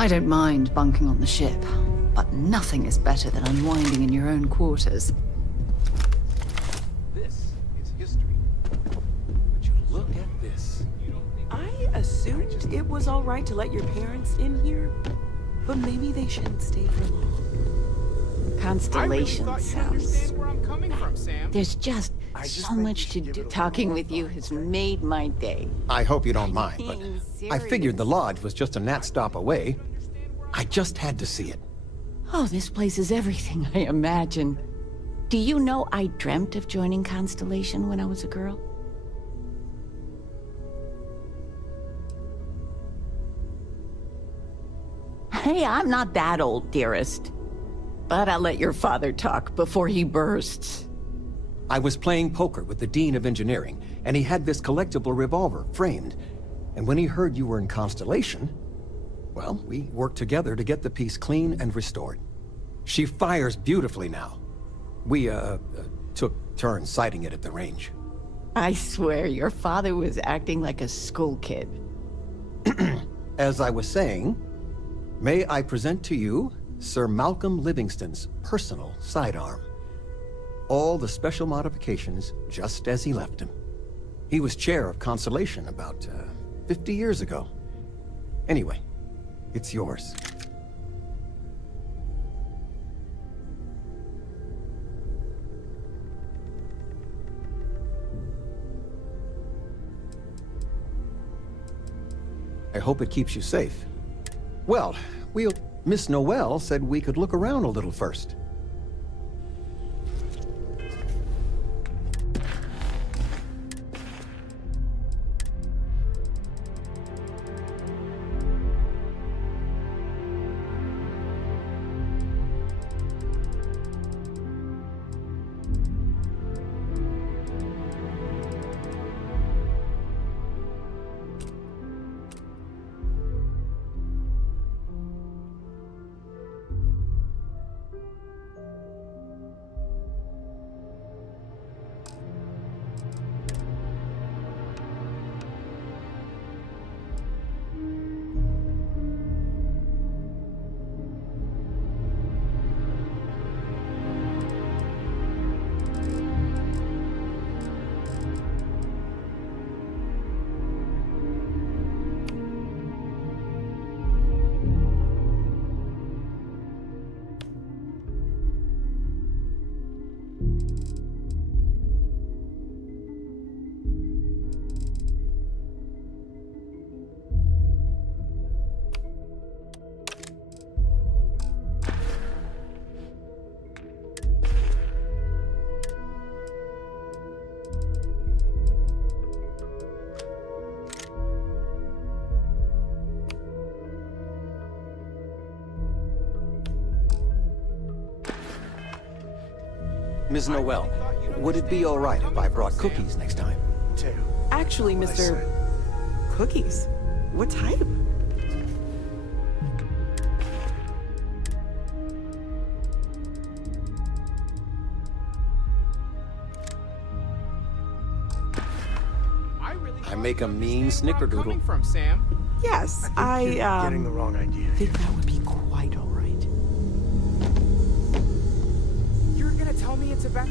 I don't mind bunking on the ship, but nothing is better than unwinding in your own quarters. This is history. Would you look at this? I assumed it was all right to let your parents in here, but maybe they shouldn't stay for long. Constellation I really thought you'd sounds... understand where I'm coming from, Sam. There's just so much to do. Talking with you has made my day. I hope you don't mind, but Being I figured the serious. lodge was just a gnat stop away. I just had to see it. Oh, this place is everything I imagined. Do you know I dreamt of joining Constellation when I was a girl? Hey, I'm not that old, dearest. But I'll let your father talk before he bursts. I was playing poker with the Dean of Engineering, and he had this collectible revolver framed. And when he heard you were in Constellation, well, we worked together to get the piece clean and restored. She fires beautifully now. We, took turns sighting it at the range. I swear, your father was acting like a school kid. As I was saying, may I present to you Sir Malcolm Livingston's personal sidearm. All the special modifications just as he left him. He was chair of Constellation about 50 years ago. Anyway, it's yours. I hope it keeps you safe. Well, Miss Noel said we could look around a little first. Ms. Noel, would it be all right if I brought cookies next time? Actually, Mr. Cookies? What type? I make a mean Where I'm snickerdoodle. coming from, Sam. Yes, You're getting the wrong idea. think that would be quite all right. You're gonna tell me it's about...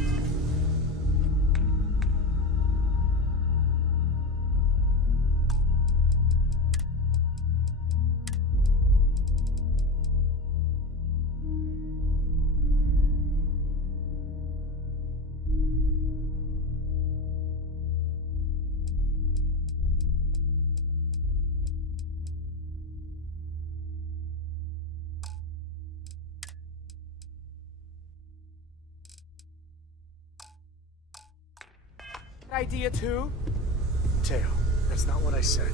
idea too? Teo, that's not what I said.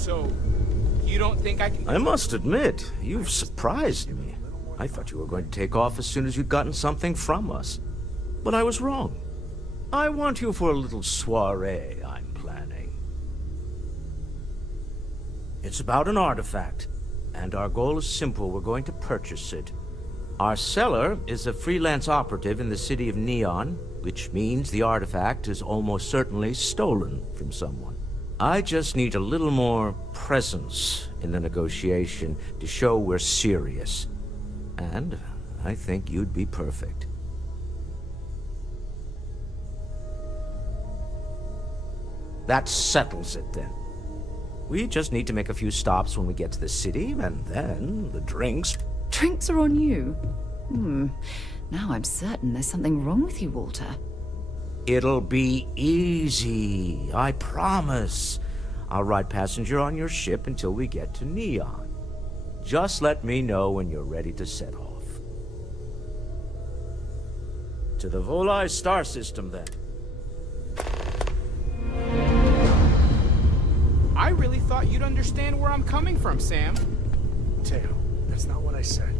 So, you don't think I can... I must admit, you've surprised me. I thought you were going to take off as soon as you'd gotten something from us. But I was wrong. I want you for a little soiree I'm planning. It's about an artifact, and our goal is simple. We're going to purchase it. Our seller is a freelance operative in the city of Neon, which means the artifact is almost certainly stolen from someone. I just need a little more presence in the negotiation to show we're serious. And I think you'd be perfect. That settles it then. We just need to make a few stops when we get to the city, and then the drinks... Drinks are on you? Now I'm certain there's something wrong with you, Walter. It'll be easy, I promise. I'll ride passenger on your ship until we get to Neon. Just let me know when you're ready to set off. To the Volai star system, then. I really thought you'd understand where I'm coming from, Sam. Teo, that's not what I said.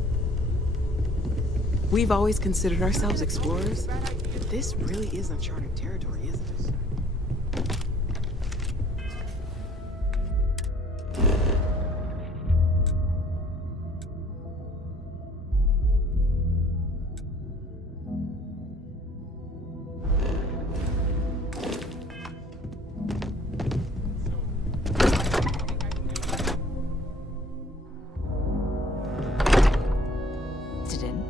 We've always considered ourselves explorers, but this really is uncharted territory, isn't it? Sit in.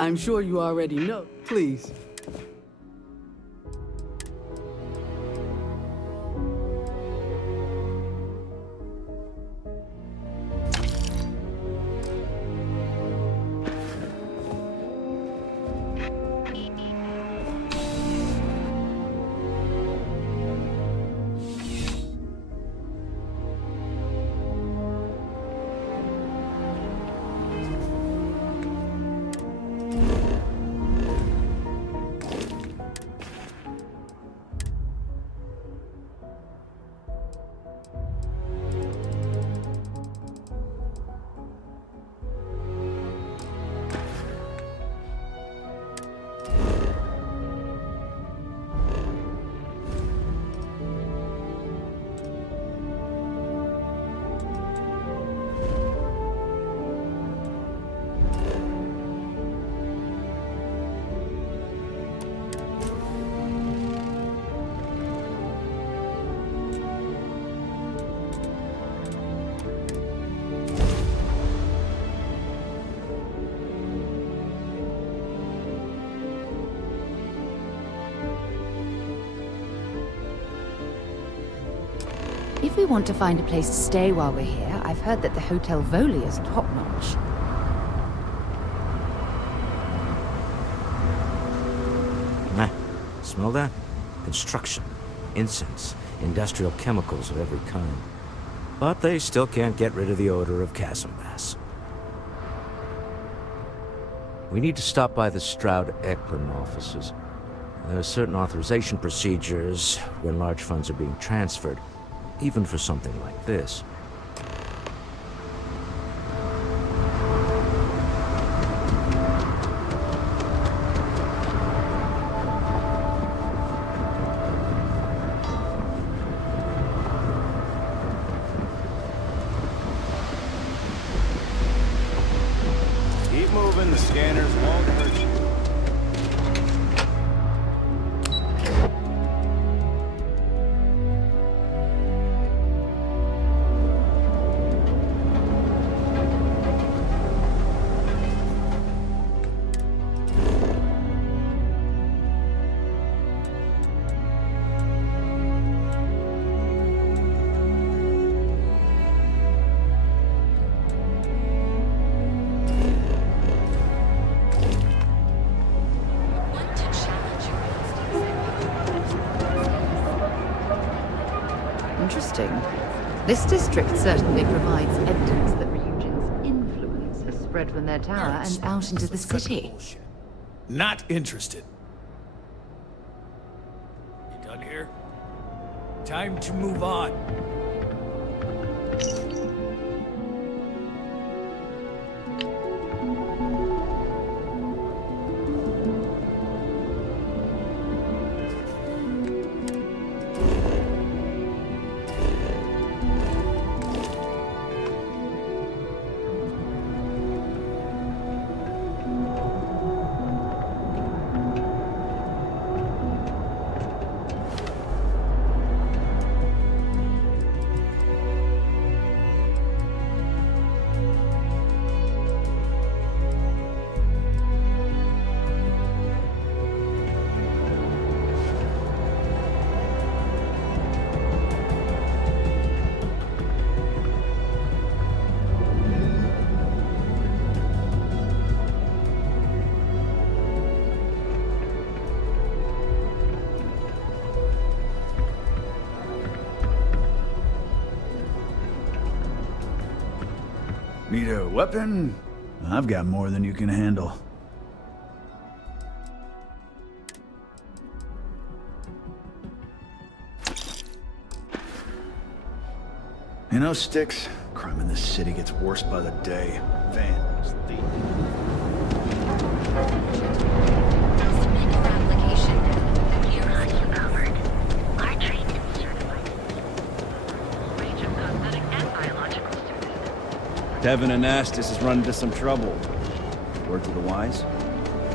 I'm sure you already know. Please. If we want to find a place to stay while we're here, I've heard that the Hotel Voli is top-notch. Smell that? Construction, incense, industrial chemicals of every kind. But they still can't get rid of the odor of Casimbass. We need to stop by the Stroud-Eklund offices. There are certain authorization procedures when large funds are being transferred, even for something like this. The scanners won't hurt you. Interesting. This district certainly provides evidence that Ryujin's influence has spread from their tower and out into the city. Not interested. You done here? Time to move on. Need a weapon? I've got more than you can handle. You know, Sticks, crime in this city gets worse by the day. Vandals, thieves. Submit your application. Here on you covered. Our trained and certified. Full range of cosmetic and biological services. Devin Anastas has run into some trouble. Word to the wise?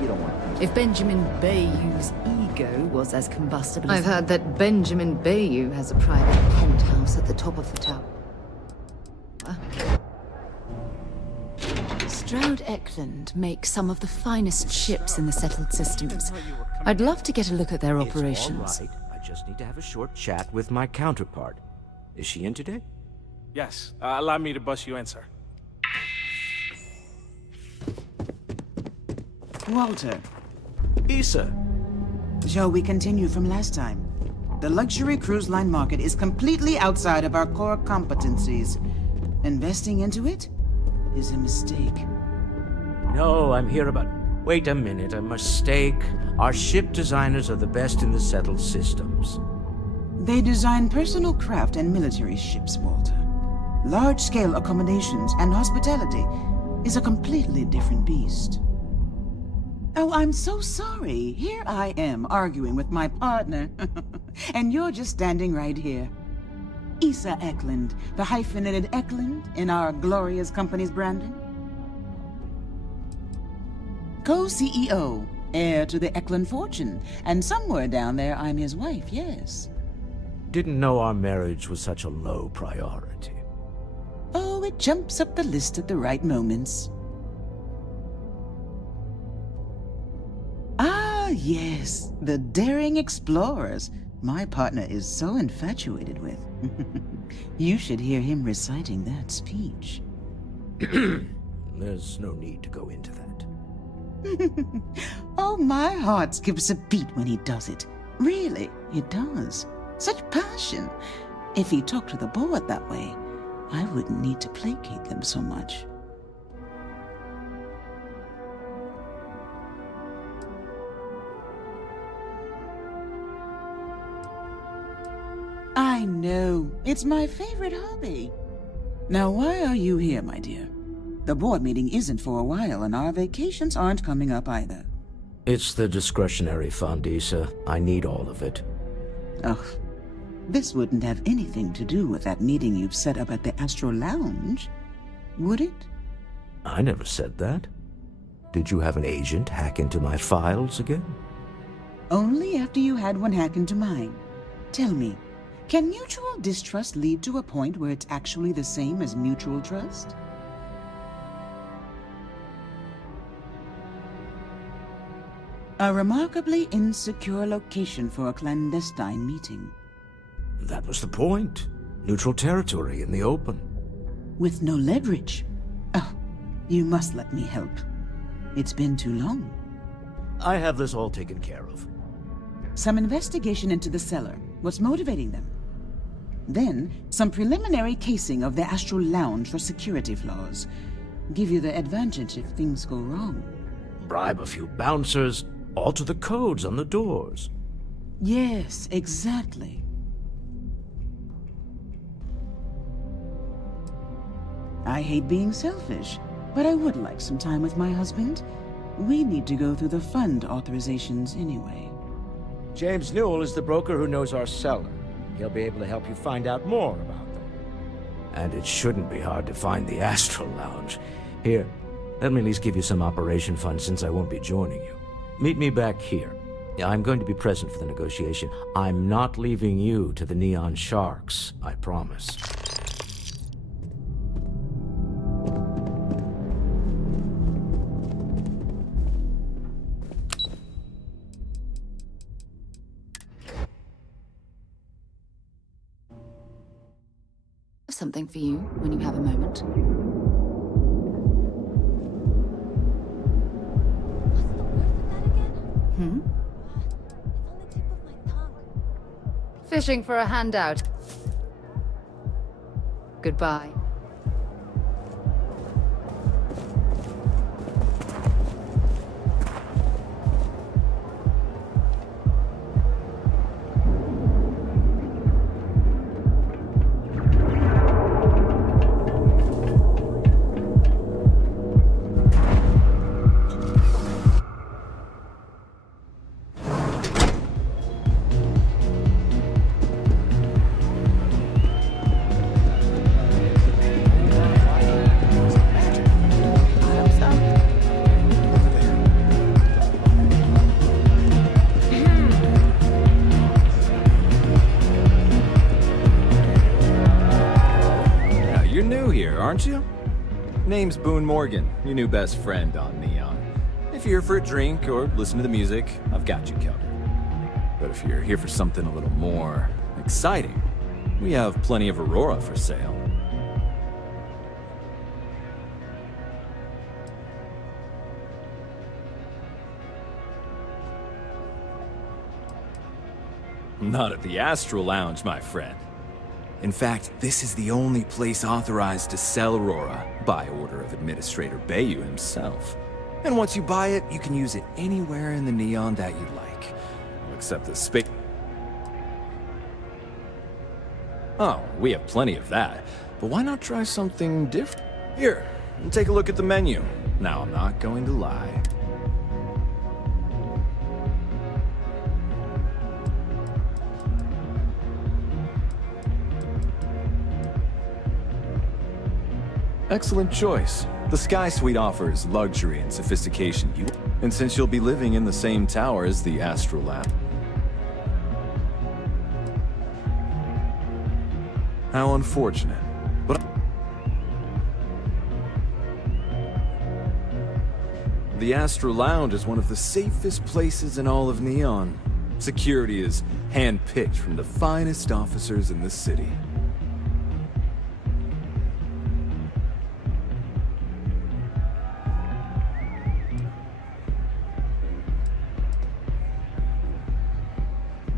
You don't want to. If Benjamin Bayou's ego was as combustible as... I've heard that Benjamin Bayou has a private penthouse at the top of the tower. Stroud Eklund makes some of the finest ships in the settled systems. I'd love to get a look at their operations. It's all right. I just need to have a short chat with my counterpart. Is she in today? Yes, allow me to bust you in, sir. Walter, Issa! shall we continue from last time? The luxury cruise line market is completely outside of our core competencies. Investing into it is a mistake. No, I'm here about... Wait a minute, a mistake. Our ship designers are the best in the settled systems. They design personal craft and military ships, Walter. Large-scale accommodations and hospitality is a completely different beast. Oh, I'm so sorry. Here I am arguing with my partner, and you're just standing right here. Issa Eklund, the hyphenated Eklund in our glorious company's branding. Co-CEO, heir to the Eklund fortune, and somewhere down there I'm his wife, yes. Didn't know our marriage was such a low priority. Oh, it jumps up the list at the right moments. Ah, yes, the daring explorers my partner is so infatuated with. You should hear him reciting that speech. There's no need to go into that. Oh, my heart skips a beat when he does it. Really, it does. Such passion. If he talked to the board that way, I wouldn't need to placate them so much. I know. It's my favorite hobby. Now, why are you here, my dear? The board meeting isn't for a while, and our vacations aren't coming up either. It's the discretionary fund, Issa. I need all of it. Ugh. This wouldn't have anything to do with that meeting you've set up at the Astro Lounge, would it? I never said that. Did you have an agent hack into my files again? Only after you had one hack into mine. Tell me, can mutual distrust lead to a point where it's actually the same as mutual trust? A remarkably insecure location for a clandestine meeting. That was the point. Neutral territory in the open. With no leverage. Oh, you must let me help. It's been too long. I have this all taken care of. Some investigation into the cellar. What's motivating them? Then, some preliminary casing of the Astral Lounge for security flaws. Give you the advantage if things go wrong. Bribe a few bouncers, alter the codes on the doors. Yes, exactly. I hate being selfish, but I would like some time with my husband. We need to go through the fund authorizations anyway. James Newell is the broker who knows our cellar. He'll be able to help you find out more about them. And it shouldn't be hard to find the Astral Lounge. Here, let me at least give you some operation funds since I won't be joining you. Meet me back here. I'm going to be present for the negotiation. I'm not leaving you to the Neon Sharks, I promise. Something for you when you have a moment. What's the word for that again? Hmm? It's on the tip of my tongue. Fishing for a handout. Goodbye. Aren't you? Name's Boone Morgan, your new best friend on Neon. If you're here for a drink or listen to the music, I've got you covered. But if you're here for something a little more exciting, we have plenty of Aurora for sale. Not at the Astral Lounge, my friend. In fact, this is the only place authorized to sell Aurora by order of Administrator Bayou himself. And once you buy it, you can use it anywhere in the Neon that you'd like. Except the space. Oh, we have plenty of that. But why not try something different? Here, take a look at the menu. Now, I'm not going to lie. Excellent choice. The Sky Suite offers luxury and sophistication. And since you'll be living in the same tower as the Astral Lab. How unfortunate. But the Astral Lounge is one of the safest places in all of Neon. Security is hand-picked from the finest officers in the city.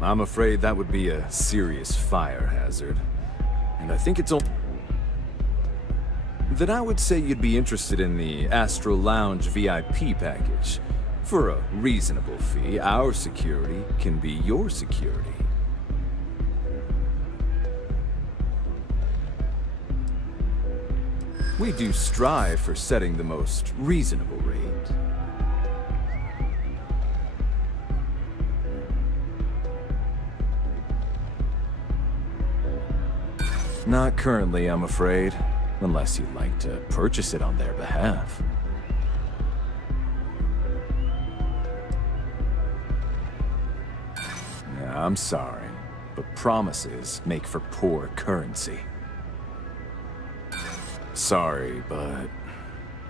I'm afraid that would be a serious fire hazard. And I think it's only... Then I would say you'd be interested in the Astral Lounge VIP package. For a reasonable fee, our security can be your security. We do strive for setting the most reasonable rate. Not currently, I'm afraid. Unless you'd like to purchase it on their behalf. I'm sorry, but promises make for poor currency. Sorry, but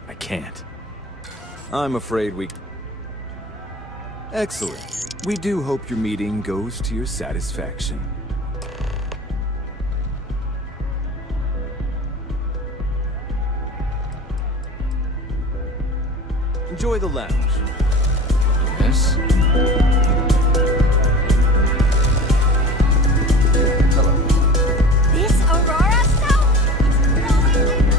I can't. I'm afraid we... Excellent. We do hope your meeting goes to your satisfaction. Enjoy the lounge. Yes? This Aurora stuff is blowing my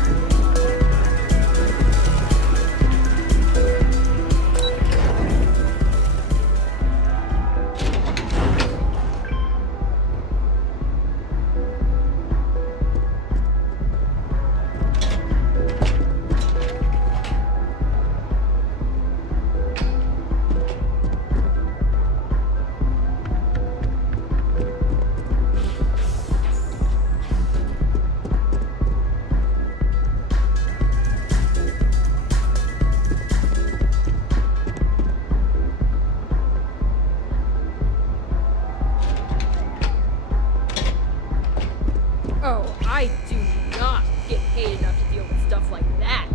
Oh, I do not get paid enough to deal with stuff like that.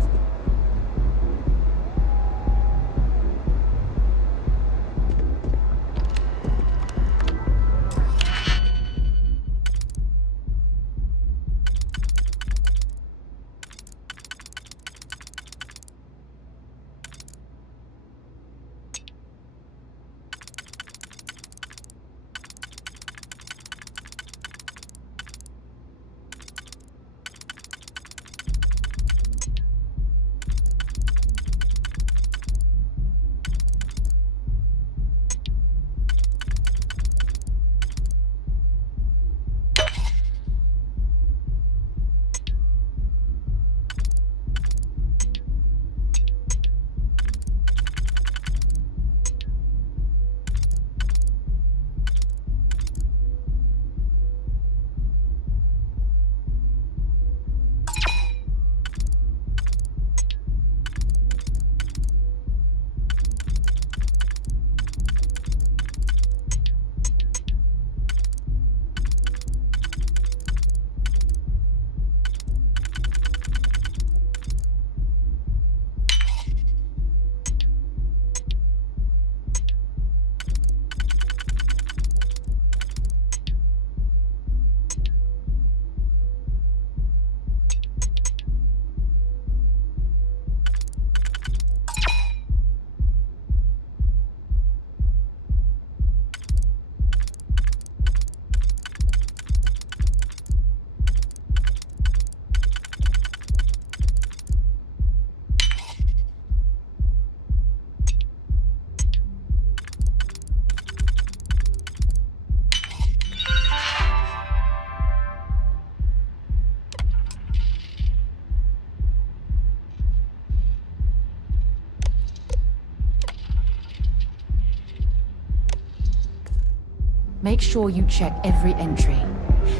Make sure you check every entry.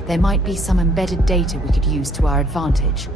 There might be some embedded data we could use to our advantage.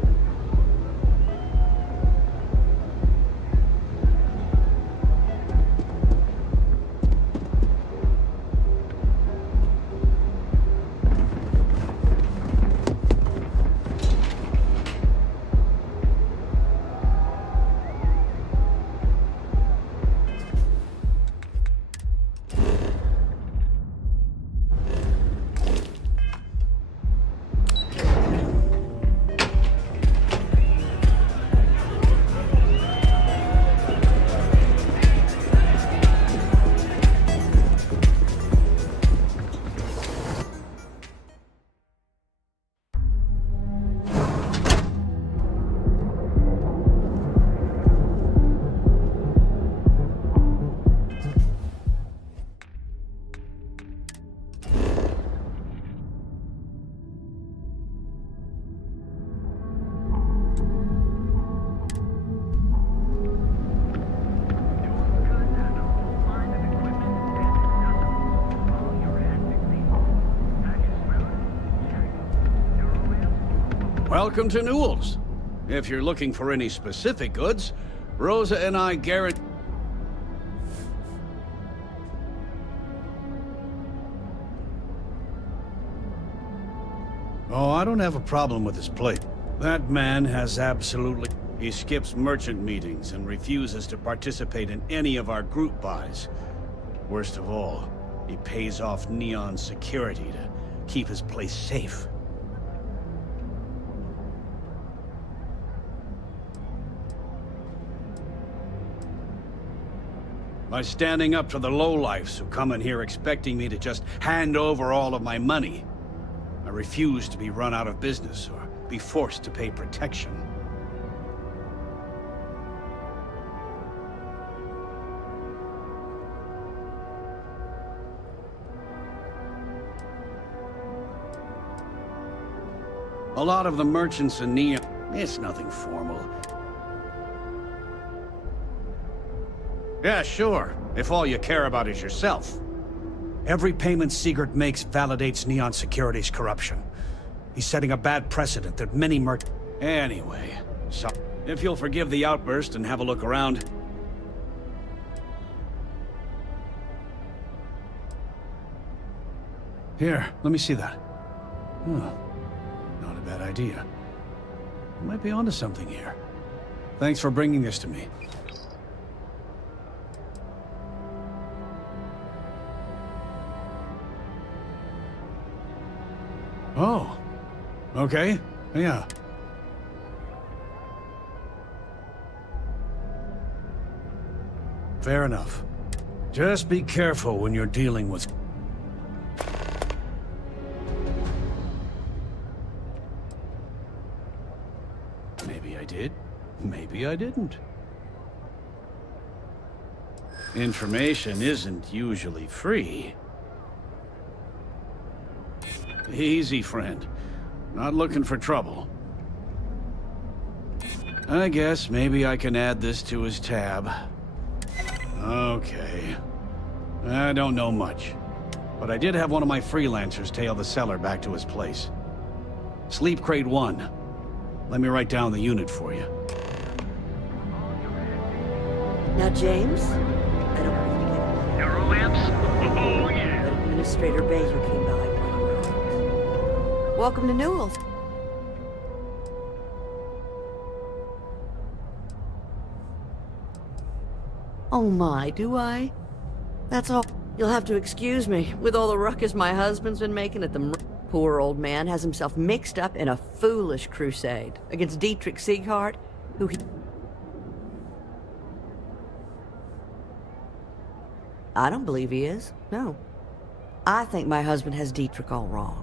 Welcome to Newell's. If you're looking for any specific goods, Rosa and I guarantee... Oh, I don't have a problem with his plate. That man has absolutely... He skips merchant meetings and refuses to participate in any of our group buys. Worst of all, he pays off Neon security to keep his place safe. By standing up to the lowlifes who come in here expecting me to just hand over all of my money. I refuse to be run out of business or be forced to pay protection. A lot of the merchants in Neon... It's nothing formal. Yeah, sure, if all you care about is yourself. Every payment Sigurd makes validates Neon Security's corruption. He's setting a bad precedent that many Anyway, so if you'll forgive the outburst and have a look around... Here, let me see that. Oh, not a bad idea. You might be onto something here. Thanks for bringing this to me. Oh, okay, yeah. Fair enough. Just be careful when you're dealing with... Maybe I did, maybe I didn't. Information isn't usually free. Easy, friend. Not looking for trouble. I guess maybe I can add this to his tab. Okay. I don't know much. But I did have one of my freelancers tail the seller back to his place. Sleep Crate 1. Let me write down the unit for you. Now, James, I don't want you to get... Neurolamps? Oh, yeah. But Administrator Baker came by. Welcome to Newell. Oh my, do I? That's all. You'll have to excuse me. With all the ruckus my husband's been making at the poor old man has himself mixed up in a foolish crusade against Dietrich Sieghart, who he... I don't believe he is, no. I think my husband has Dietrich all wrong.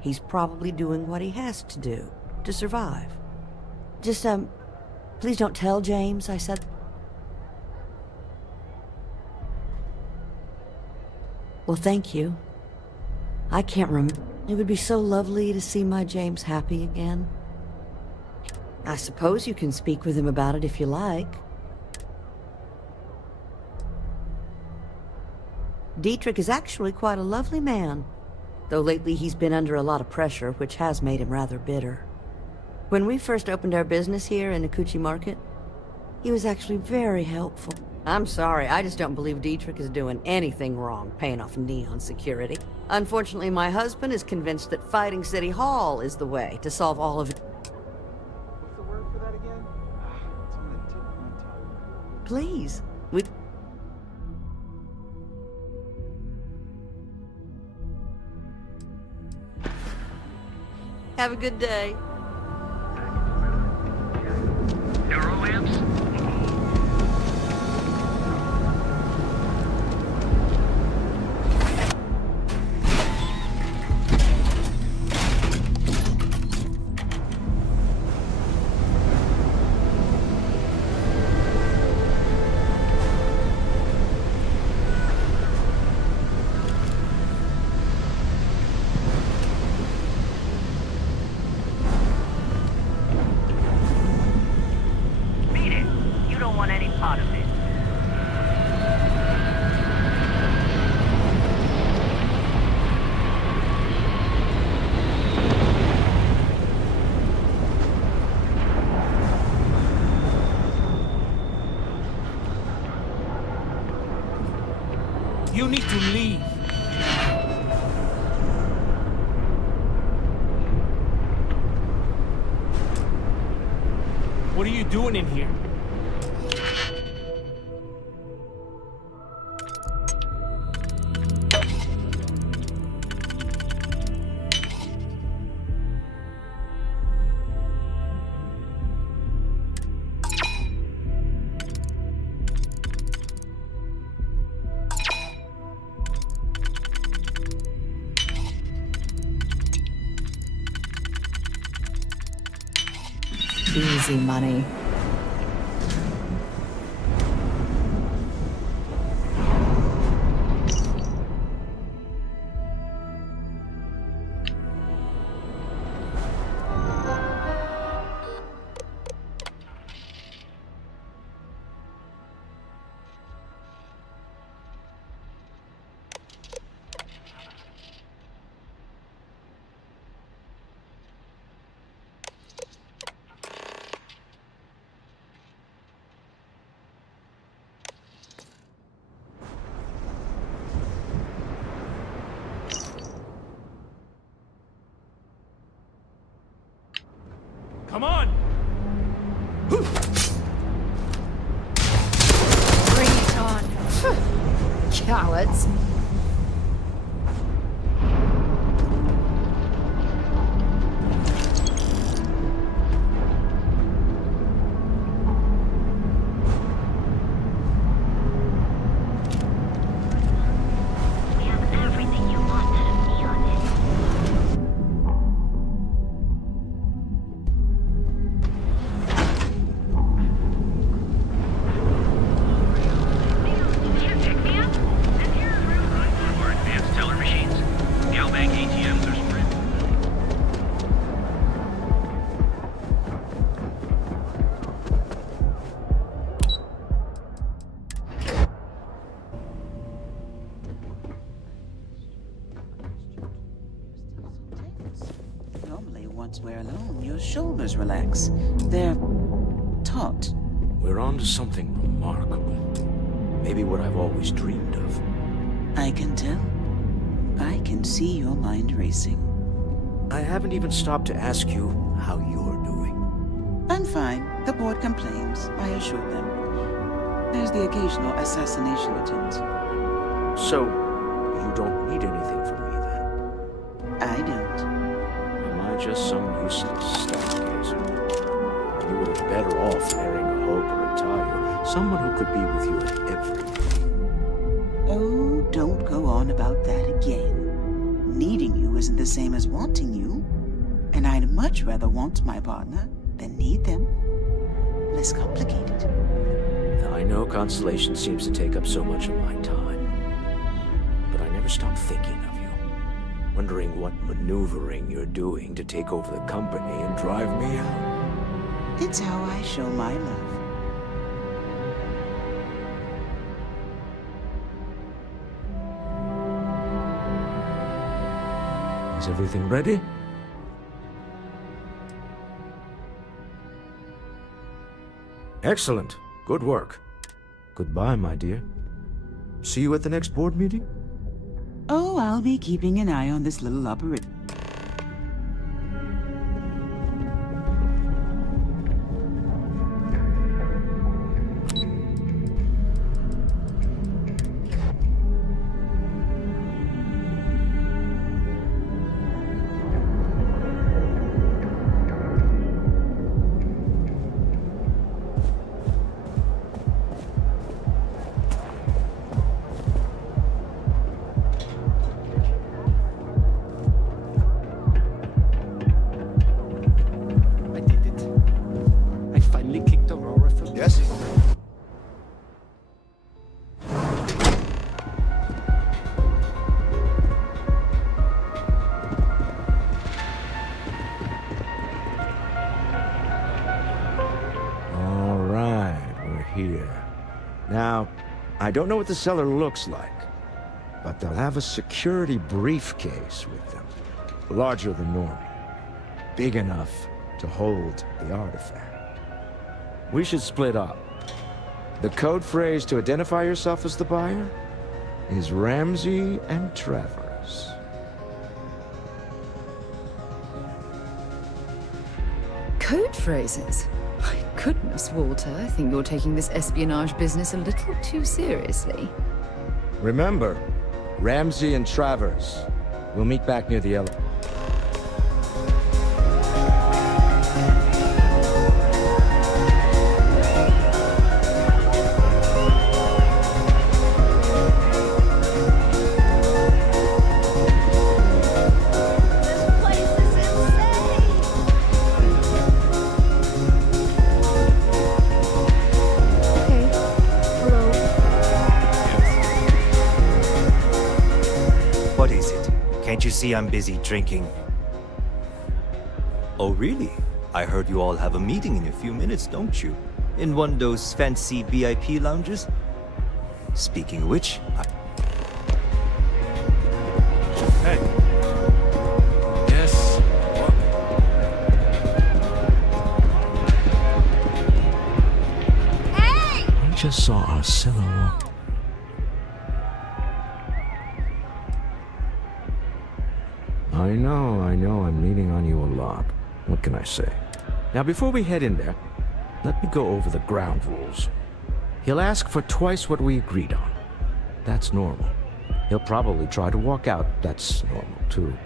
He's probably doing what he has to do to survive. Just, please don't tell James I said... Well, thank you. I can't remember. It would be so lovely to see my James happy again. I suppose you can speak with him about it if you like. Dietrich is actually quite a lovely man. Though lately he's been under a lot of pressure, which has made him rather bitter. When we first opened our business here in Akuchi Market, he was actually very helpful. I'm sorry, I just don't believe Dietrich is doing anything wrong paying off Neon security. Unfortunately, my husband is convinced that fighting City Hall is the way to solve all of it. What's the word for that again? It's on the tip of my tongue. Please, we... Have a good day. Neurolamps? You need to leave. What are you doing in here? Easy money. Come on! Bring it on. Cowards. We have everything you want out of Neon. Here, pick me up. And here's real more advanced teller machines. Galbank ATMs are spread. Normally, once we're alone, your shoulders relax. They're taut. We're on to something remarkable. Maybe what I've always dreamed of. I can tell. I can see your mind racing. I haven't even stopped to ask you how you're doing. I'm fine. The board complains. I assure them. There's the occasional assassination attempt. So, you don't need anything from me then? I don't. Am I just some useless stargazer? You were better off marrying a hope or a tire, someone who could be with you at every turn. Oh, don't go on about that again. Needing you isn't the same as wanting you. And I'd much rather want my partner than need them. Less complicated. I know Constellation seems to take up so much of my time, but I never stop thinking of you, wondering what maneuvering you're doing to take over the company and drive me out. It's how I show my love. Is everything ready? Excellent. Good work. Goodbye, my dear. See you at the next board meeting? Oh, I'll be keeping an eye on this little operation. Now, I don't know what the cellar looks like, but they'll have a security briefcase with them. Larger than normal. Big enough to hold the artifact. We should split up. The code phrase to identify yourself as the buyer is Ramsey and Travers. Code phrases? My goodness, Walter. I think you're taking this espionage business a little too seriously. Remember, Ramsey and Travers. We'll meet back near the elevator. What is it? Can't you see I'm busy drinking? Oh, really? I heard you all have a meeting in a few minutes, don't you? In one of those fancy VIP lounges? Speaking of which, Hey. Yes. I just saw our cellar walk. I know, I'm leaning on you a lot. What can I say? Now, before we head in there, let me go over the ground rules. He'll ask for twice what we agreed on. That's normal. He'll probably try to walk out. That's normal, too.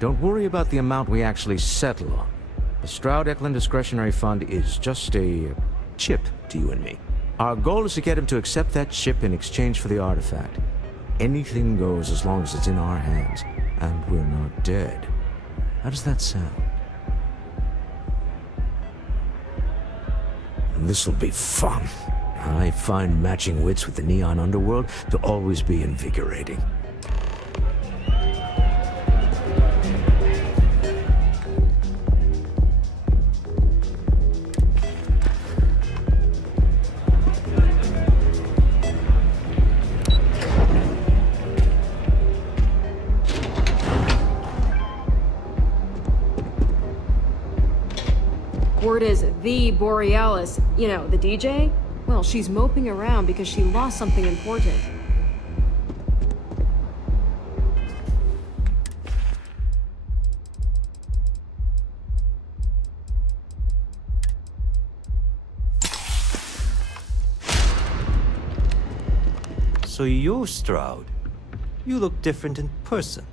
Don't worry about the amount we actually settle on. The Stroud-Eklund Discretionary Fund is just a chip to you and me. Our goal is to get him to accept that chip in exchange for the artifact. Anything goes as long as it's in our hands, and we're not dead. How does that sound? This'll be fun. I find matching wits with the neon underworld to always be invigorating. Word is the Borealis, you know, the DJ? Well, she's moping around because she lost something important. so you're Stroud. You look different in person.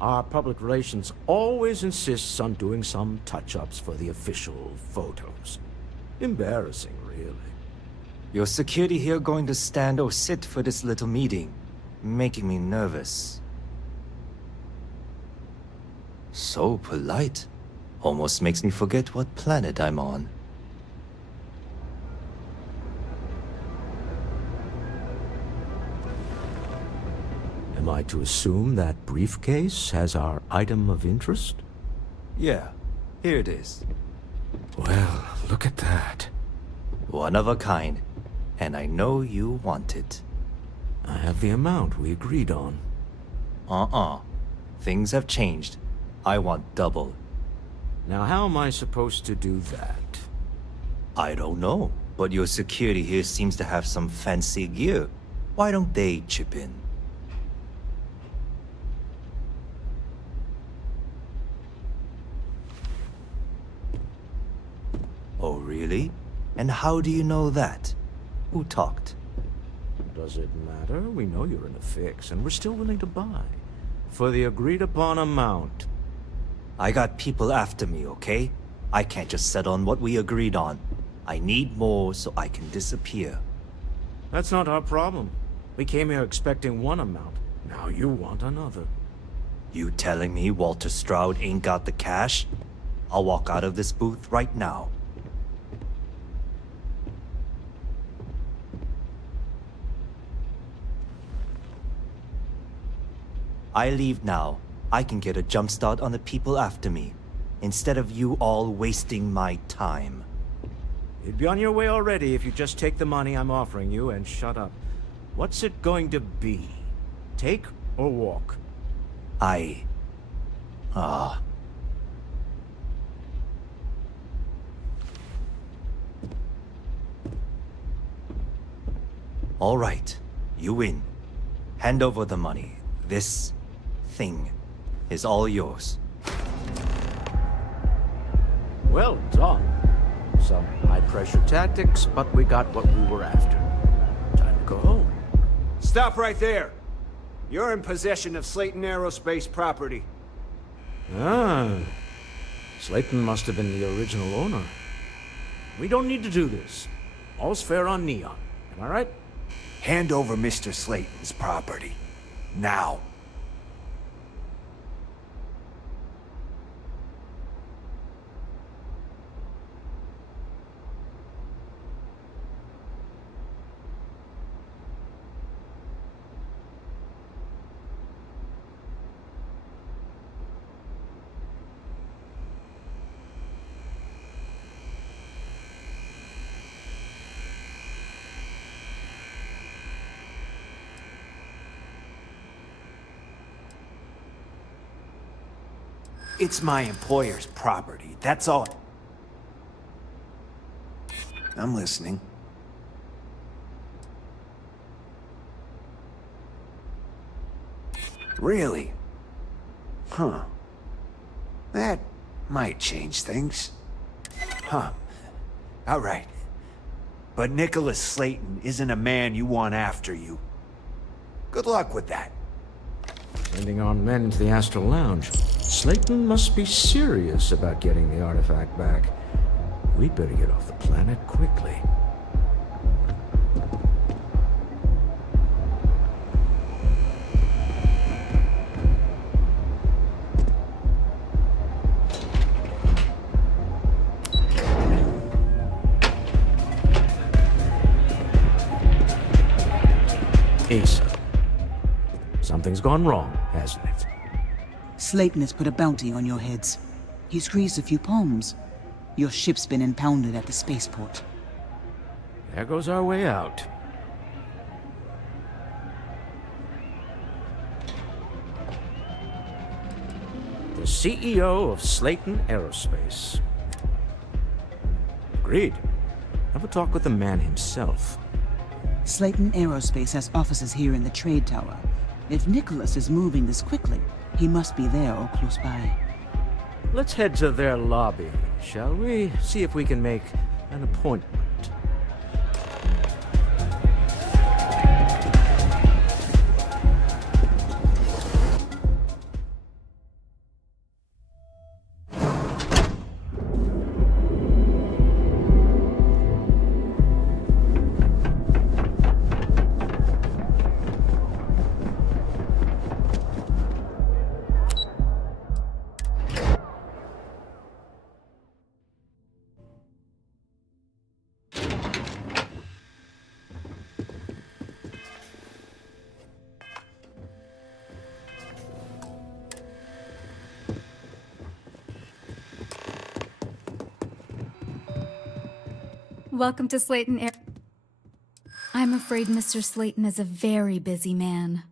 Our public relations always insists on doing some touch-ups for the official photos. Embarrassing, really. Your security here going to stand or sit for this little meeting, making me nervous. So polite. Almost makes me forget what planet I'm on. Am I to assume that briefcase has our item of interest? Yeah, here it is. Well, look at that. One of a kind. And I know you want it. I have the amount we agreed on. Things have changed. I want double. Now, how am I supposed to do that? I don't know, but your security here seems to have some fancy gear. Why don't they chip in? Oh, really? And how do you know that? Who talked? Does it matter? We know you're in a fix, and we're still willing to buy. For the agreed-upon amount. I got people after me, okay? I can't just settle on what we agreed on. I need more so I can disappear. That's not our problem. We came here expecting one amount. Now you want another. You telling me Walter Stroud ain't got the cash? I'll walk out of this booth right now. I leave now. I can get a jump start on the people after me, instead of you all wasting my time. You'd be on your way already if you just take the money I'm offering you and shut up. What's it going to be? Take or walk? All right, you win. Hand over the money. This thing is all yours. Well done. Some item pressure tactics, but we got what we were after. Time to go home. Stop right there. You're in possession of Slayton Aerospace property. Ah. Slayton must have been the original owner. We don't need to do this. All's fair on Neon. Am I right? Hand over Mr. Slayton's property. Now. It's my employer's property, that's all. I'm listening. Really? Huh. That might change things. Huh. All right. But Nicholas Slayton isn't a man you want after you. Good luck with that. Sending our men into the Astral Lounge. Slayton must be serious about getting the artifact back. We'd better get off the planet quickly. Asa. Something's gone wrong, hasn't it? Slayton has put a bounty on your heads. He squeezed a few palms. Your ship's been impounded at the spaceport. There goes our way out. The CEO of Slayton Aerospace. Agreed. Have a talk with the man himself. Slayton Aerospace has offices here in the trade tower. If Nicholas is moving this quickly, he must be there or close by. Let's head to their lobby, shall we? See if we can make an appointment. Welcome to Slayton Air. I'm afraid Mr. Slayton is a very busy man.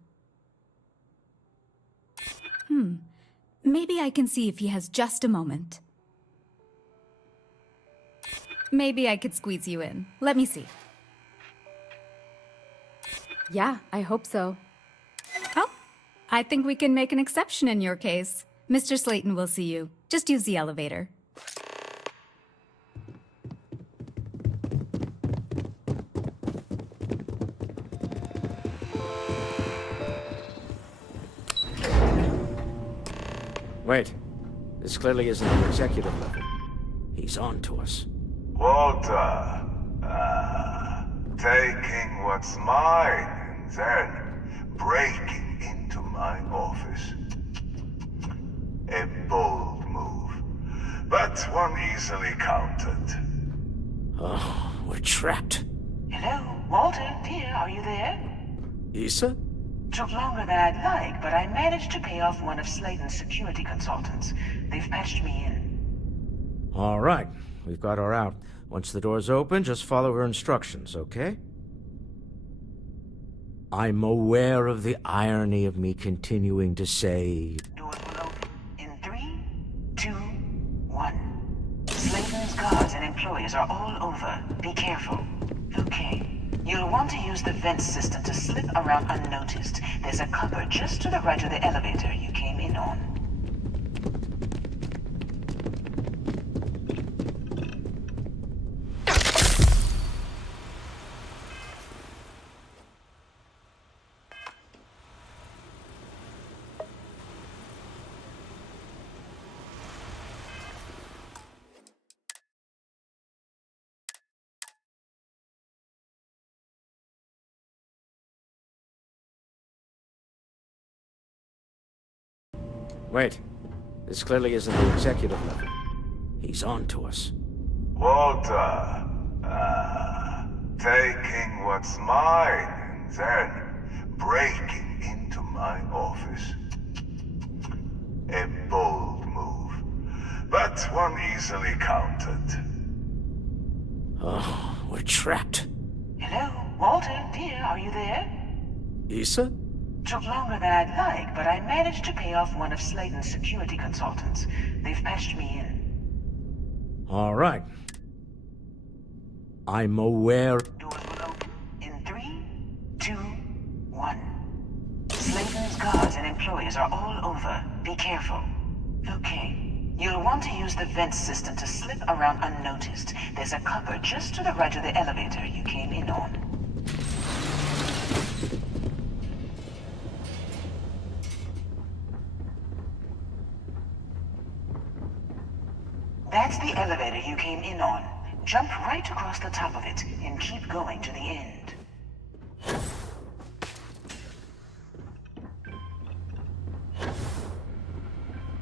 Maybe I can see if he has just a moment. Maybe I could squeeze you in. Let me see. Yeah, I hope so. Oh, I think we can make an exception in your case. Mr. Slayton will see you. Just use the elevator. Wait. This clearly isn't the executive level. He's on to us. Walter. Taking what's mine and then breaking into my office. A bold move, but one easily countered. Oh, we're trapped. Hello, Walter, dear, are you there? Issa? Took longer than I'd like, but I managed to pay off one of Slayton's security consultants. They've patched me in. All right. We've got her out. Once the door's open, just follow her instructions, okay? I'm aware of the irony of me continuing to say... Doors will open in 3, 2, 1. Slayton's guards and employees are all over. Be careful. Okay. You'll want to use the vent system to slip around unnoticed. There's a cupboard just to the right of the elevator you came in on. Wait. This clearly isn't the executive level. He's on to us. Walter. Taking what's mine, then breaking into my office. A bold move, but one easily countered. Oh, we're trapped. Hello, Walter, dear, are you there? Issa? Took longer than I'd like, but I managed to pay off one of Slayton's security consultants. They've patched me in. All right. I'm aware. In 3, 2, 1. Slayton's guards and employees are all over. Be careful. Okay. You'll want to use the vent system to slip around unnoticed. There's a cupboard just to the right of the elevator you came in on. That's the elevator you came in on. Jump right across the top of it and keep going to the end.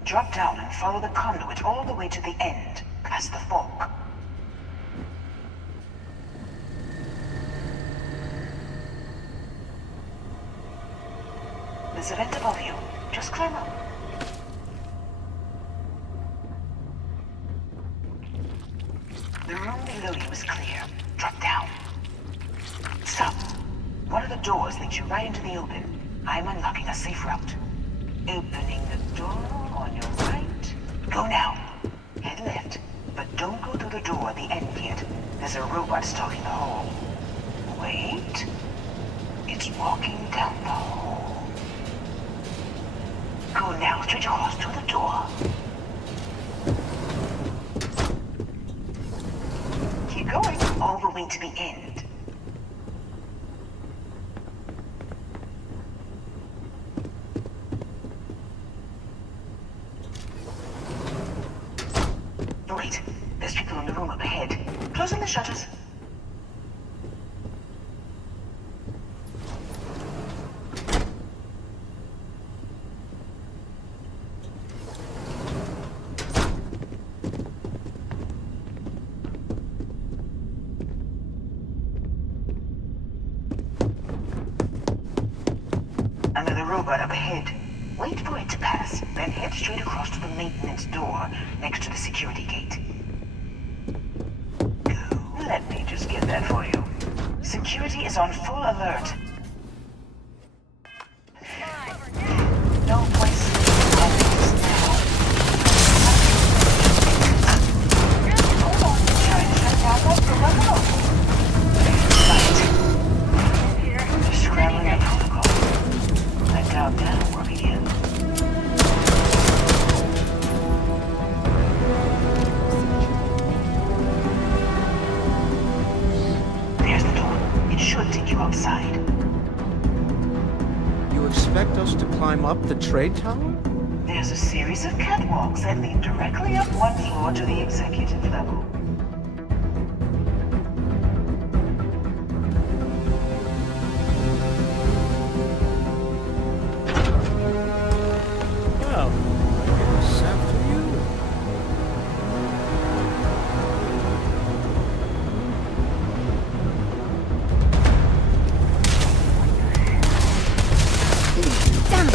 Drop down and follow the conduit all the way to the end, past the fork. There's a vent above you. Just climb up. The room below you is clear. Drop down. Stop. One of the doors leads you right into the open. I'm unlocking a safe route. Opening the door on your right. Go now. Head left, but don't go through the door at the end yet. There's a robot stalking the hall. Wait. It's walking down the hall. Go now, straight across to the door. Keep going all the way to the end. Wait, there's people in the room up ahead. Closing the shutters. Another robot up ahead. Wait for it to pass, then head straight across to the maintenance door next to the security gate. Let me just get that for you. Security is on full alert. No place now. Hold on, trying to shut down that door. Right. Just scrambling a protocol. I doubt that'll work again. There's the door. It should take you outside. You expect us to climb up the trade tower? There's a series of catwalks that lead directly up one floor to the executive level. Well, I guess after you. Damn it!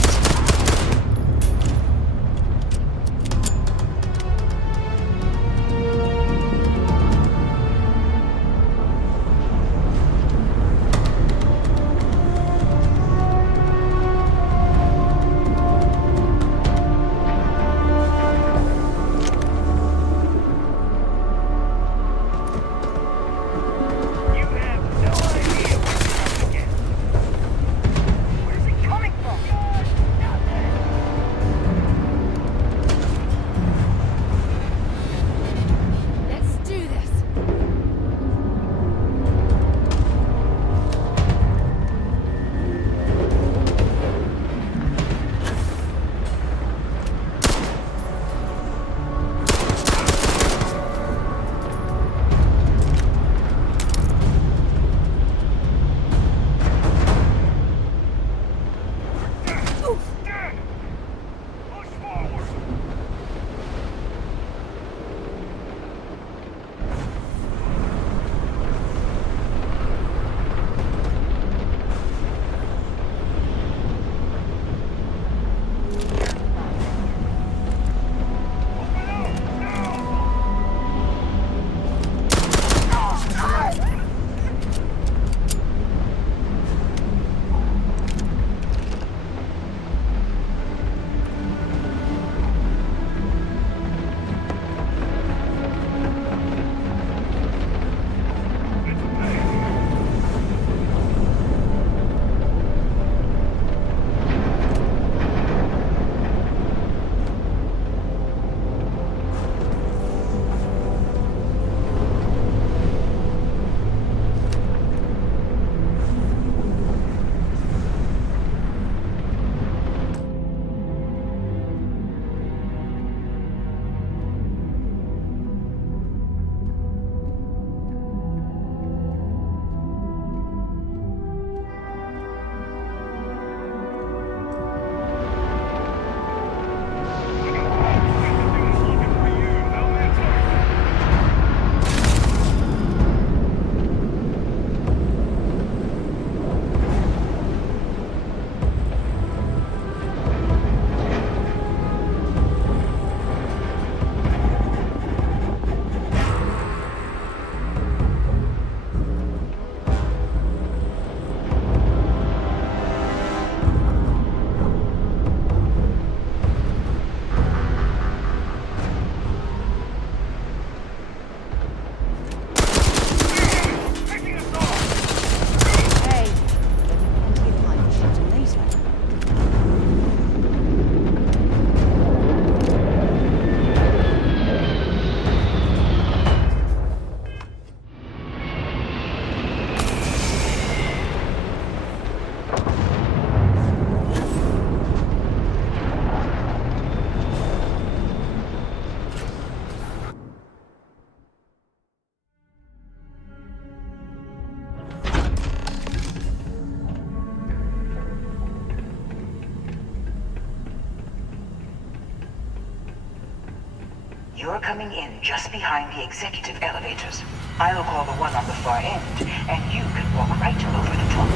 You're coming in just behind the executive elevators. I'll call the one on the far end, and you can walk right over the top.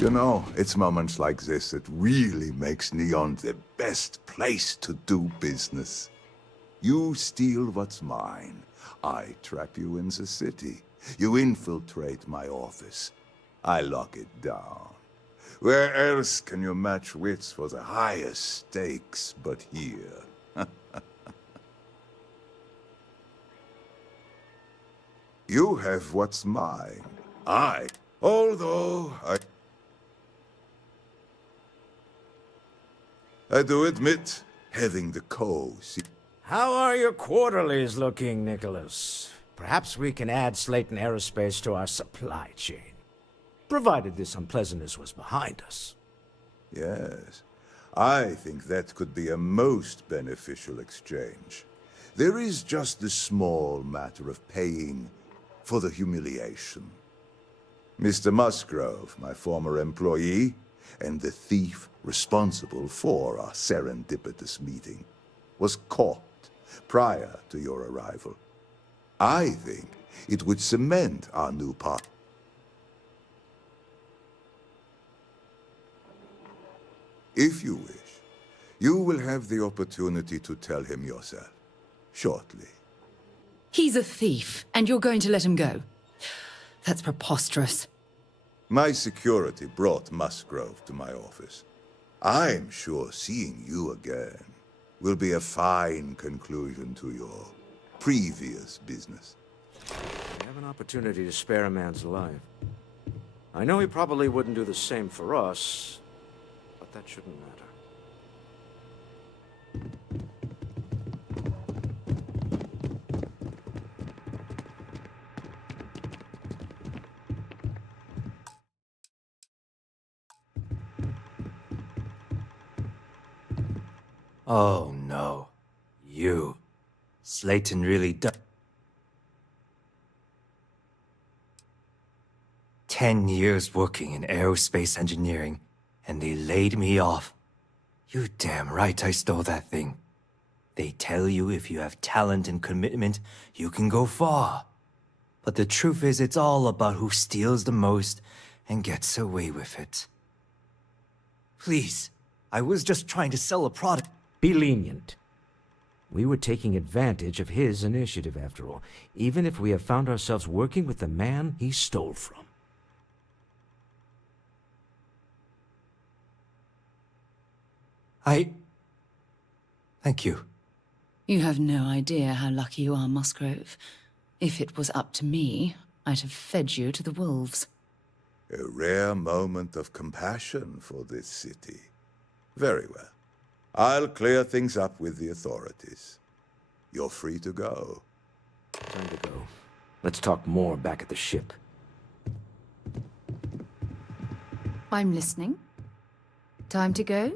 You know, it's moments like this that really makes Neon the best place to do business. You steal what's mine. I trap you in the city. You infiltrate my office. I lock it down. Where else can you match wits for the highest stakes but here? You have what's mine. Although I do admit, having the How are your quarterlies looking, Nicholas? Perhaps we can add Slayton Aerospace to our supply chain, provided this unpleasantness was behind us. Yes, I think that could be a most beneficial exchange. There is just the small matter of paying for the humiliation. Mr. Musgrove, my former employee, and the thief responsible for our serendipitous meeting, was caught prior to your arrival. I think it would cement our new part. If you wish, you will have the opportunity to tell him yourself, shortly. He's a thief, and you're going to let him go? That's preposterous. My security brought Musgrove to my office. I'm sure seeing you again will be a fine conclusion to your previous business. We have an opportunity to spare a man's life. I know he probably wouldn't do the same for us, but that shouldn't matter. Oh no. You. Slayton really does. 10 years working in aerospace engineering, and they laid me off. You damn right I stole that thing. They tell you if you have talent and commitment, you can go far. But the truth is, it's all about who steals the most and gets away with it. Please, I was just trying to sell a product. Be lenient. We were taking advantage of his initiative, after all, even if we have found ourselves working with the man he stole from. Thank you. You have no idea how lucky you are, Musgrove. If it was up to me, I'd have fed you to the wolves. A rare moment of compassion for this city. Very well. I'll clear things up with the authorities. You're free to go. Time to go. Let's talk more back at the ship. I'm listening. Time to go?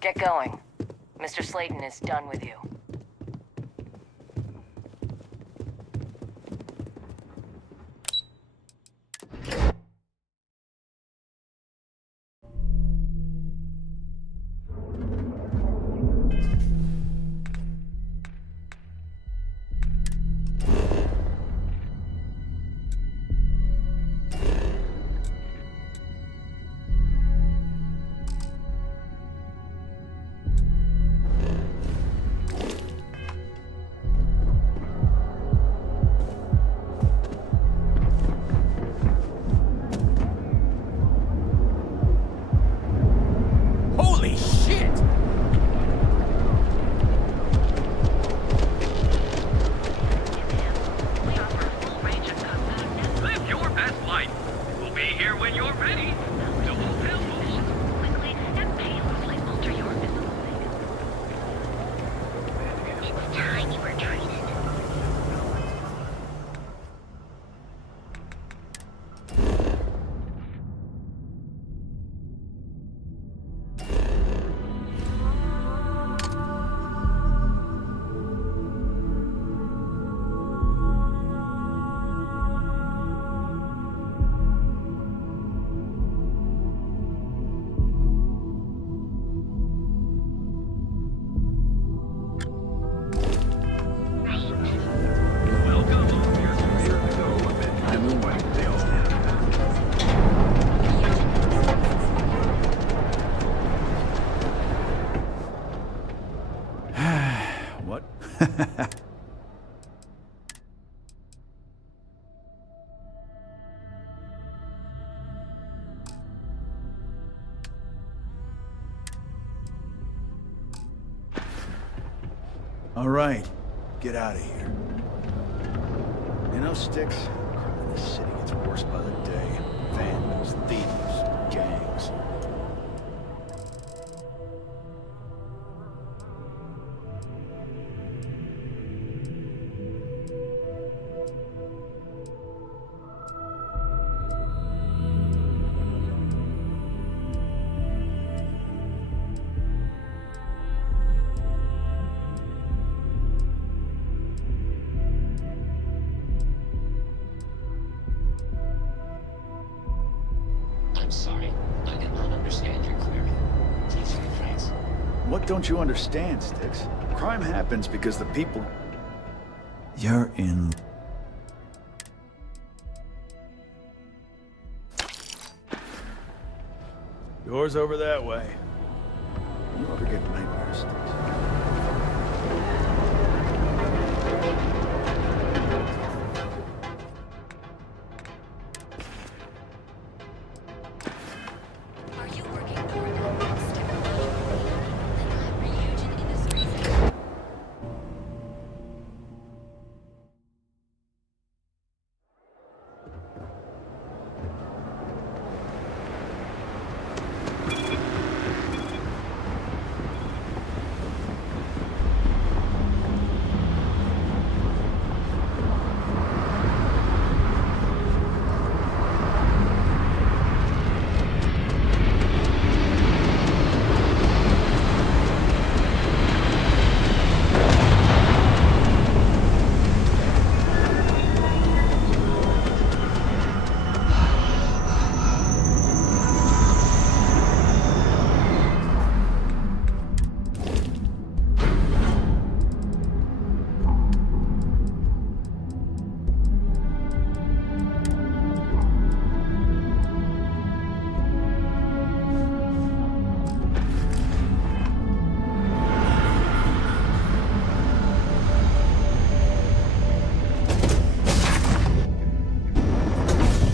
Get going. Mr. Slayton is done with you. Holy shit! Live your best life. We'll be here when you're ready. The hotel will quickly and painlessly alter your visible state. It's time you were treated. All right, get out of here. You know, Sticks, crime in this city gets worse by the day. Vandals, thieves, gangs. I'm sorry. I cannot understand your query. Please rephrase. What don't you understand, Sticks? Crime happens because the people... You're in... Door's over that way. You ever get nightmares, Sticks? Are you working for an next step? Then I'm Ryujin Industries.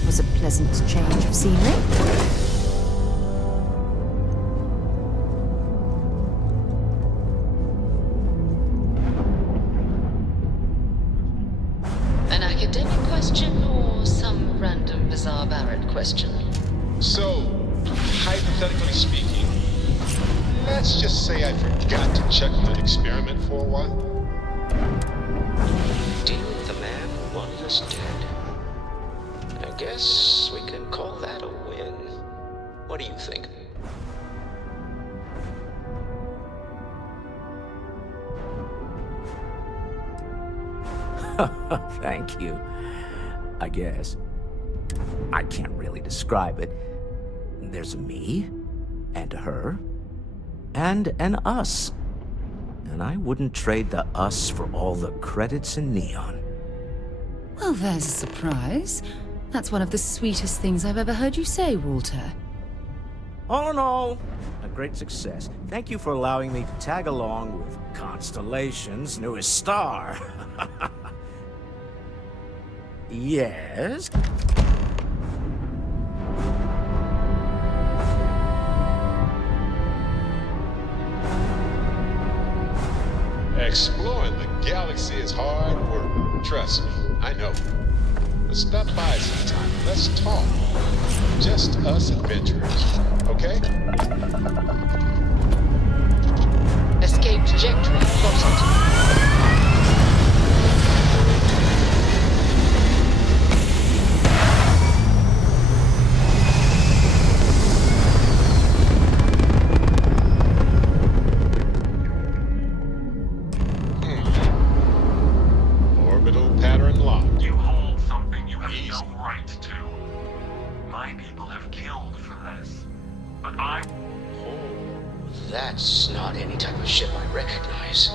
Was a pleasant change of scenery. An academic question or some random bizarre Barrett question? So, hypothetically speaking, let's just say I forgot to check on an experiment for a while. Deal with the man who wanted us dead. I guess we can call that a win. What do you think? Thank you. I guess. I can't really describe it. There's a me, and a her, and an us. And I wouldn't trade the us for all the credits in Neon. Well, there's a surprise. That's one of the sweetest things I've ever heard you say, Walter. All in all, a great success. Thank you for allowing me to tag along with Constellation's newest star. Yes? Exploring the galaxy is hard work. Trust me, I know. But stop by sometime. Let's talk. Just us adventurers, okay? Escape trajectory plotted. Orbital pattern locked. You hold something you have no right to. My people have killed for this. But I... That's not any type of ship I recognize.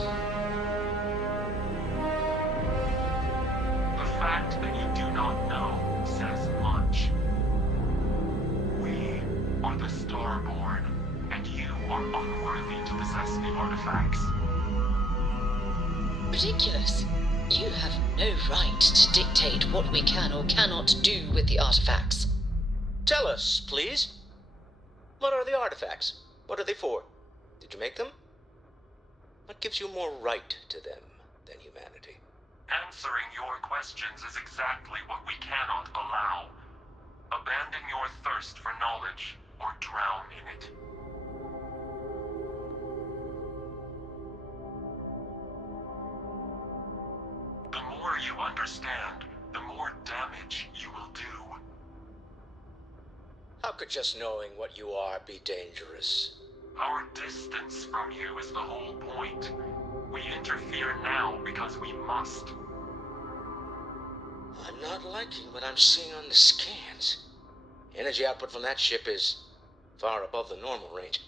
The fact that you do not know says much. We are the Starborn, and you are unworthy to possess the artifacts. Ridiculous. You have no right to dictate what we can or cannot do with the artifacts. Tell us, please. What are the artifacts? What are they for? Did you make them? What gives you more right to them than humanity? Answering your questions is exactly what we cannot allow. Abandon your thirst for knowledge, or drown in it. The more you understand, the more damage you will do. How could just knowing what you are be dangerous? Our distance from you is the whole point. We interfere now because we must. I'm not liking what I'm seeing on the scans. Energy output from that ship is far above the normal range.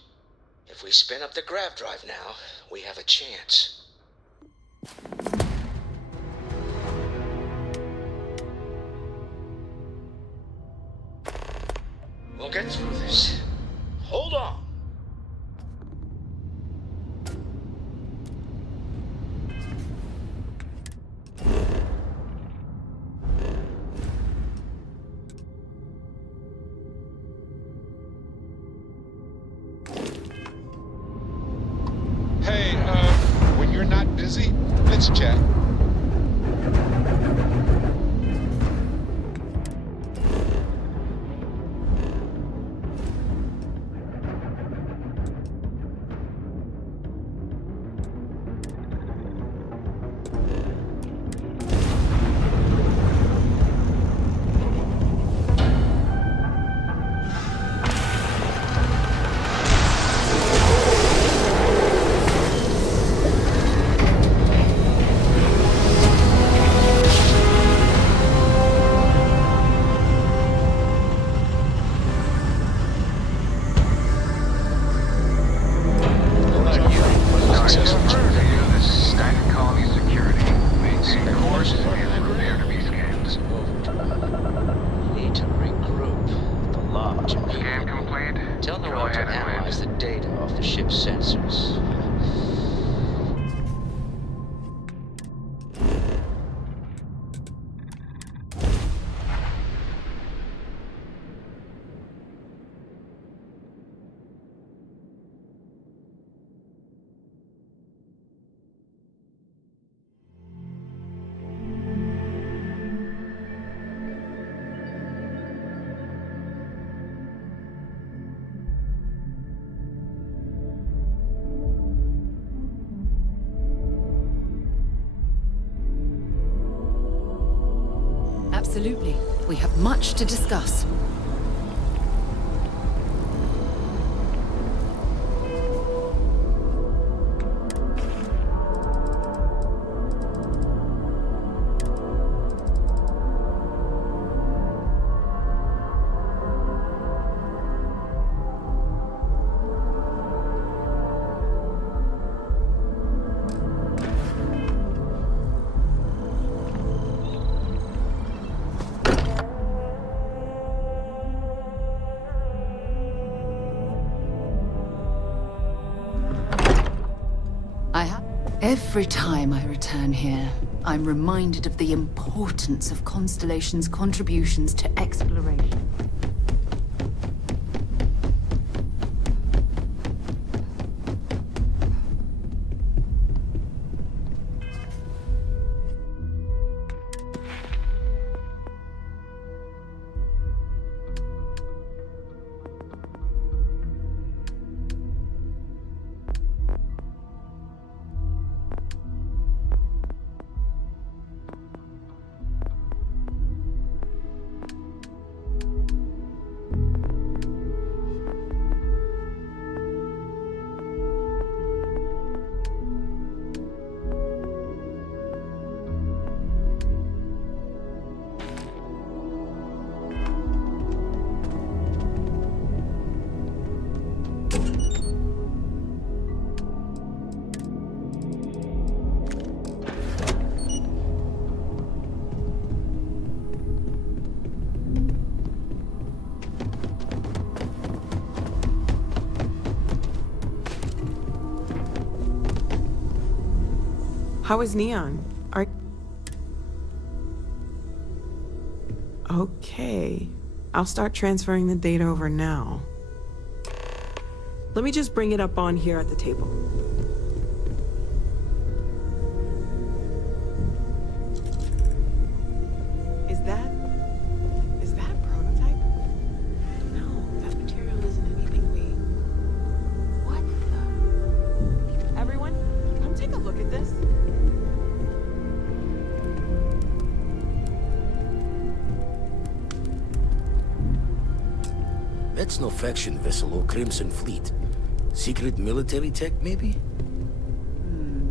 If we spin up the grav drive now, we have a chance. We'll get through this. Hold on. Hey, when you're not busy, let's chat. Absolutely. We have much to discuss. Every time I return here, I'm reminded of the importance of Constellation's contributions to exploration. How is Neon? Okay. I'll start transferring the data over now. Let me just bring it up on here at the table. That's no faction vessel or Crimson Fleet. Secret military tech, maybe?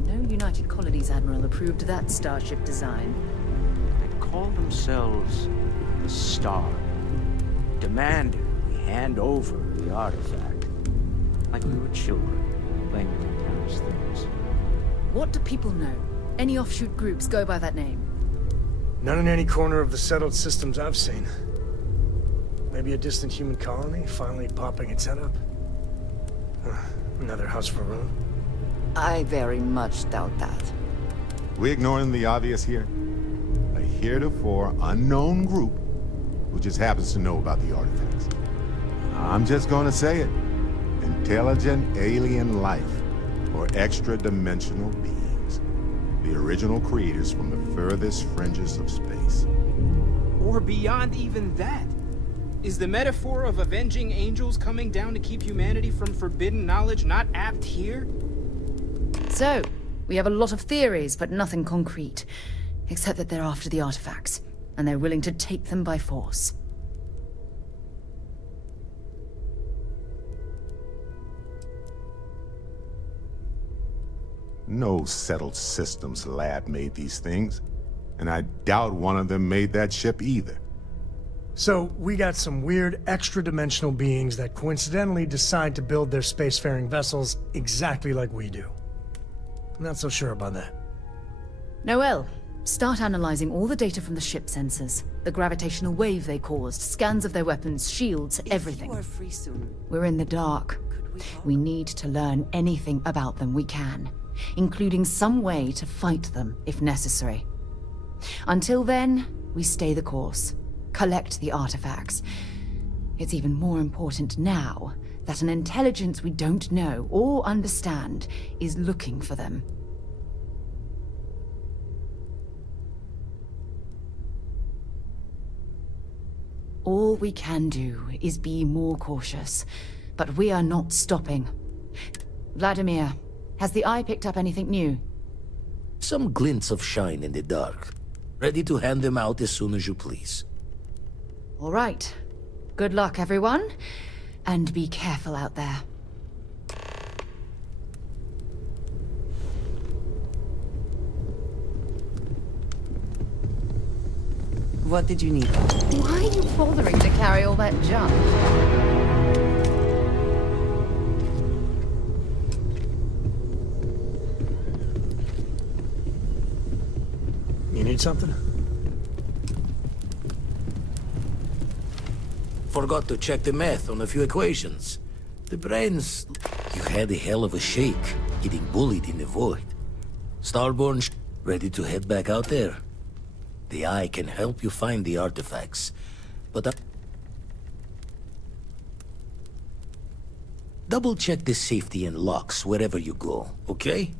No United Colonies Admiral approved that starship design. They call themselves the Star. Demanded we hand over the artifact. Like we were children, playing with Terra's things. What do people know? Any offshoot groups go by that name? None in any corner of the settled systems I've seen. Maybe a distant human colony finally popping its head up? Another house for Rune? I very much doubt that. We ignoring the obvious here? A heretofore unknown group who just happens to know about the artifacts. I'm just gonna say it. Intelligent alien life, or extra-dimensional beings. The original creators from the furthest fringes of space. Or beyond even that. Is the metaphor of avenging angels coming down to keep humanity from forbidden knowledge not apt here? So, we have a lot of theories, but nothing concrete. Except that they're after the artifacts, and they're willing to take them by force. No settled systems lab made these things, and I doubt one of them made that ship either. So, we got some weird extra-dimensional beings that coincidentally decide to build their spacefaring vessels exactly like we do. Not so sure about that. Noel, start analyzing all the data from the ship sensors. The gravitational wave they caused, scans of their weapons, shields, everything. You are free soon. We're in the dark. We need to learn anything about them we can, including some way to fight them if necessary. Until then, we stay the course. Collect the artifacts. It's even more important now that an intelligence we don't know or understand is looking for them. All we can do is be more cautious, but we are not stopping. Vladimir, has the Eye picked up anything new? Some glints of shine in the dark. Ready to hand them out as soon as you please. All right. Good luck, everyone. And be careful out there. What did you need? Why are you bothering to carry all that junk? You need something? Forgot to check the math on a few equations. The brains... You had a hell of a shake, getting bullied in the void. Starborn, ready to head back out there. The Eye can help you find the artifacts, but double-check the safety and locks wherever you go, okay?